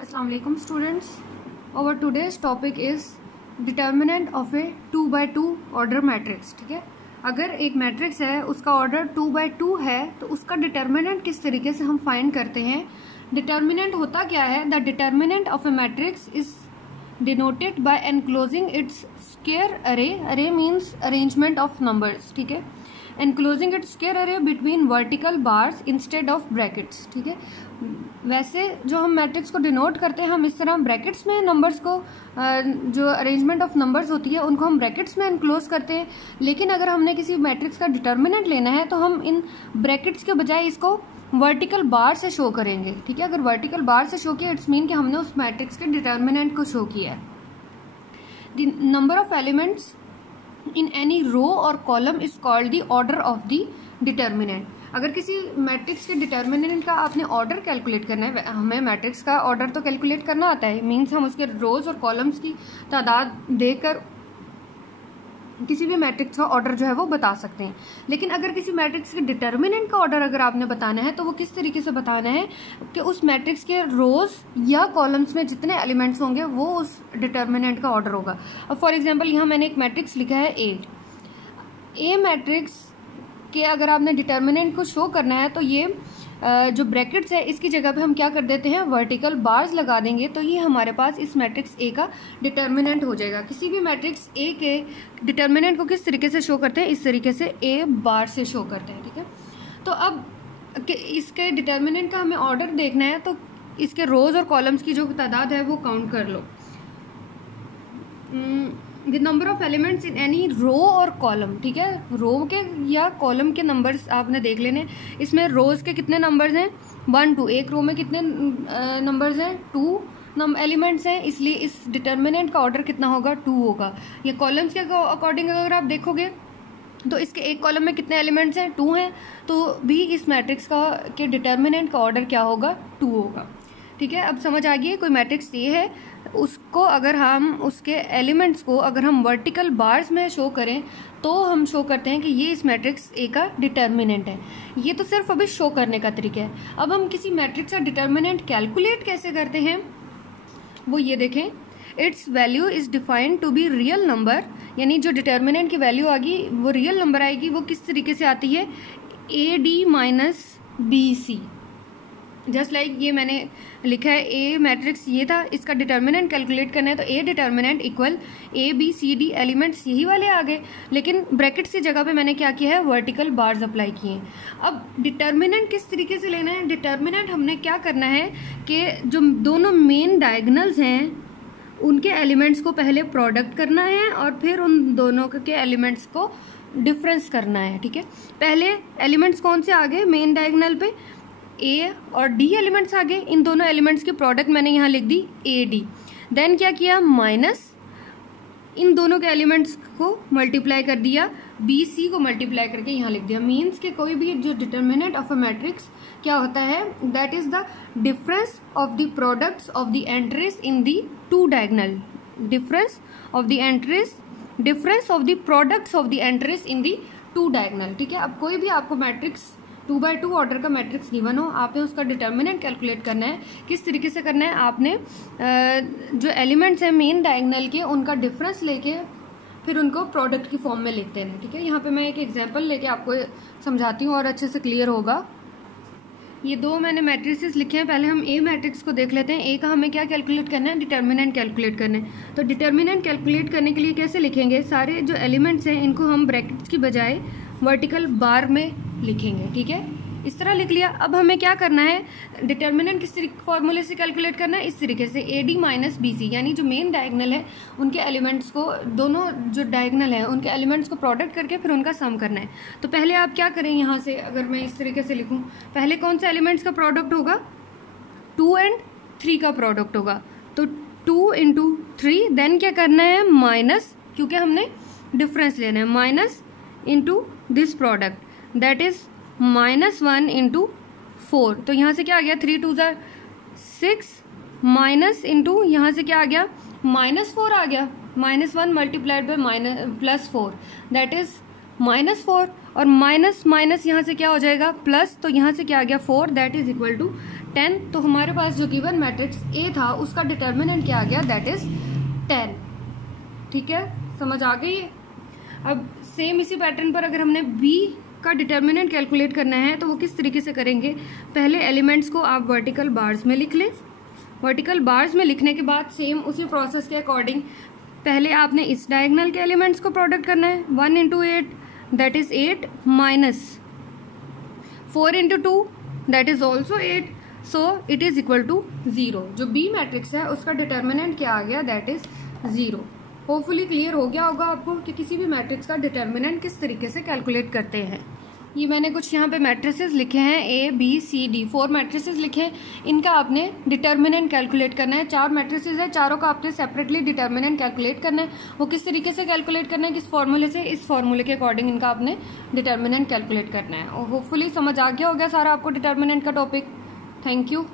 Assalamu alaikum students. Our today's topic is determinant of a 2x2 order matrix. ठीक है, अगर एक matrix है उसका ऑर्डर 2x2 है तो उसका डिटर्मिनेंट किस तरीके से हम फाइंड करते हैं. डिटर्मिनेंट होता क्या है? The determinant of A matrix is denoted by enclosing its square अरे. अरे मीन्स अरेंजमेंट ऑफ नंबर्स. ठीक है, एनक्लोजिंग इट्स स्क्वायर अरे between vertical bars instead of brackets. ठीक है, वैसे जो हम मैट्रिक्स को डिनोट करते हैं हम इस तरह ब्रैकेट्स में नंबर्स को, जो अरेंजमेंट ऑफ नंबर्स होती है उनको हम ब्रैकेट्स में एनक्लोज करते हैं. लेकिन अगर हमने किसी मैट्रिक्स का डिटर्मिनेंट लेना है तो हम इन ब्रैकेट्स के बजाय इसको वर्टिकल बार से शो करेंगे. ठीक है, अगर वर्टिकल बार से शो किया इट्स मीन कि हमने उस मैट्रिक्स के डिटर्मिनेंट को शो किया है. The number of elements in any row और column is called the order of the determinant. अगर किसी मैट्रिक्स के डिटर्मिनेंट का आपने ऑर्डर कैलकुलेट करना है, हमें मैट्रिक्स का ऑर्डर तो कैलकुलेट करना आता है, मीन्स हम उसके रोज और कॉलम्स की तादाद देकर किसी भी मैट्रिक्स का ऑर्डर जो है वो बता सकते हैं. लेकिन अगर किसी मैट्रिक्स के डिटर्मिनेंट का ऑर्डर अगर आपने बताना है तो वो किस तरीके से बताना है कि उस मैट्रिक्स के रोज या कॉलम्स में जितने एलिमेंट्स होंगे वो उस डिटर्मिनेंट का ऑर्डर होगा. अब फॉर एग्जांपल यहाँ मैंने एक मैट्रिक्स लिखा है ए मैट्रिक्स के अगर आपने डिटर्मिनेंट को शो करना है तो ये जो ब्रैकेट्स है इसकी जगह पे हम क्या कर देते हैं, वर्टिकल बार्स लगा देंगे. तो ये हमारे पास इस मैट्रिक्स ए का डिटर्मिनेंट हो जाएगा. किसी भी मैट्रिक्स ए के डिटर्मिनेंट को किस तरीके से शो करते हैं, इस तरीके से ए बार से शो करते हैं. ठीक है, तो अब इसके डिटर्मिनेंट का हमें ऑर्डर देखना है तो इसके रोज और कॉलम्स की जो तादाद है वो काउंट कर लो. The number of elements in any row और कॉलम. ठीक है, रो के या कॉलम के नंबर्स आपने देख लेने. इसमें रोज के कितने नंबर्स हैं, 1 2. एक रो में कितने नंबर्स हैं, 2 एलिमेंट्स हैं, इसलिए इस डिटर्मिनेंट का ऑर्डर कितना होगा, 2 होगा. ये कॉलम्स के अकॉर्डिंग अगर आप देखोगे तो इसके एक कॉलम में कितने एलिमेंट्स हैं, 2 हैं, तो भी इस मैट्रिक्स का के डिटर्मिनेंट का ऑर्डर क्या होगा, 2 होगा. ठीक है, अब समझ आ गई. कोई मैट्रिक्स ये है, उसको अगर हम उसके एलिमेंट्स को अगर हम वर्टिकल बार्स में शो करें तो हम शो करते हैं कि ये इस मैट्रिक्स ए का डिटर्मिनेंट है. ये तो सिर्फ अभी शो करने का तरीका है. अब हम किसी मैट्रिक्स का डिटर्मिनेंट कैलकुलेट कैसे करते हैं वो ये देखें. It's value is defined to be real number, यानी जो डिटर्मिनेंट की वैल्यू आएगी वो रियल नंबर आएगी. वो किस तरीके से आती है, A D minus B C. Just like ये मैंने लिखा है ए मैट्रिक्स ये था, इसका डिटर्मिनेंट कैलकुलेट करना है तो A determinant equal A B C D elements यही वाले आ गए. लेकिन ब्रैकेट्स की जगह पे मैंने क्या किया है, वर्टिकल बार्स अप्लाई किए हैं. अब डिटर्मिनेंट किस तरीके से लेना है, डिटर्मिनेंट हमने क्या करना है कि जो दोनों मेन डायगोनल्स हैं उनके एलिमेंट्स को पहले प्रोडक्ट करना है और फिर उन दोनों के एलिमेंट्स को डिफरेंस करना है. ठीक है, पहले एलिमेंट्स कौन से आ गए मेन डायगोनल पे, ए और डी एलिमेंट्स आ गए. इन दोनों एलिमेंट्स की प्रोडक्ट मैंने यहाँ लिख दी ए डी. देन क्या किया, माइनस इन दोनों के एलिमेंट्स को मल्टीप्लाई कर दिया, बी सी को मल्टीप्लाई करके यहाँ लिख दिया. मीन्स कि कोई भी जो डिटर्मिनेंट ऑफ अ मैट्रिक्स क्या होता है, that is the difference of the products of the entries in the two diagonal. Difference of the entries, difference of the products of the entries in the two diagonal. ठीक है, अब कोई भी आपको matrix 2x2 order का matrix given हो, आपने उसका डिटर्मिनेंट कैलकुलेट करना है. किस तरीके से करना है, आपने जो एलिमेंट्स हैं मेन डायगोनल के उनका डिफरेंस लेके फिर उनको प्रोडक्ट की फॉर्म में लिखते हैं. ठीक है, यहाँ पे मैं एक एग्जांपल लेके आपको समझाती हूँ और अच्छे से क्लियर होगा. ये 2 मैंने मैट्रिसेस लिखे हैं. पहले हम ए मैट्रिक्स को देख लेते हैं. ए का हमें क्या कैलकुलेट करना है, डिटर्मिनेंट कैलकुलेट करना है. तो डिटर्मिनेंट कैलकुलेट करने के लिए कैसे लिखेंगे, सारे जो एलिमेंट्स हैं इनको हम ब्रैकेट्स की बजाय वर्टिकल बार में लिखेंगे. ठीक है, इस तरह लिख लिया. अब हमें क्या करना है, डिटर्मिनेंट किस फॉर्मूले से कैलकुलेट करना है, इस तरीके से A D minus B C, यानी जो मेन डायगोनल है उनके एलिमेंट्स को, दोनों जो डायगोनल है उनके एलिमेंट्स को प्रोडक्ट करके फिर उनका सम करना है. तो पहले आप क्या करें, यहाँ से अगर मैं इस तरीके से लिखूँ, पहले कौन से एलिमेंट्स का प्रोडक्ट होगा, 2 और 3 का प्रोडक्ट होगा. तो 2 × 3. देन क्या करना है, माइनस, क्योंकि हमने डिफरेंस लेना है, minus into this product that is -1 × 4. तो यहाँ से क्या आ गया, 3 2 6 माइनस इंटू यहाँ से क्या आ गया, -4 आ गया. -1 मल्टीप्लाइड बाय +4 दैट इज -4. और माइनस माइनस यहाँ से क्या हो जाएगा, प्लस. तो यहाँ से क्या आ गया, 4 दैट इज इक्वल टू 10, तो हमारे पास जो गिवन मैट्रिक्स ए था उसका डिटर्मिनेंट क्या आ गया, दैट इज 10। ठीक है, समझ आ गई है। अब सेम इसी पैटर्न पर अगर हमने बी का डिटर्मिनेंट कैलकुलेट करना है तो वो किस तरीके से करेंगे, पहले एलिमेंट्स को आप वर्टिकल बार्स में लिख लें। वर्टिकल बार्स में लिखने के बाद सेम उसी प्रोसेस के अकॉर्डिंग पहले आपने इस डायगोनल के एलिमेंट्स को प्रोडक्ट करना है। 1 into 8 that is 8 minus 4 into 2 that is also 8, so it is equal to 0। जो बी मैट्रिक्स है उसका डिटर्मिनेंट क्या आ गया, दैट इज 0। होपफुली क्लियर हो गया होगा आपको कि किसी भी मैट्रिक्स का डिटर्मिनेंट किस तरीके से कैलकुलेट करते हैं। ये मैंने कुछ यहाँ पे मैट्रिसेस लिखे हैं, A B C D, 4 matrices लिखे हैं। इनका आपने डिटर्मिनेंट कैलकुलेट करना है। 4 मैट्रिसेस है, चारों का आपने सेपरेटली डिटर्मिनेंट कैलकुलेट करना है। वो किस तरीके से कैलकुलेट करना है, किस फॉर्मूले से, इस फॉर्मूले के अकॉर्डिंग इनका आपने डिटर्मिनेंट कैलकुलेट करना है। और होपफुली समझ आ गया हो गया सारा आपको डिटर्मिनेंट का टॉपिक। Thank you.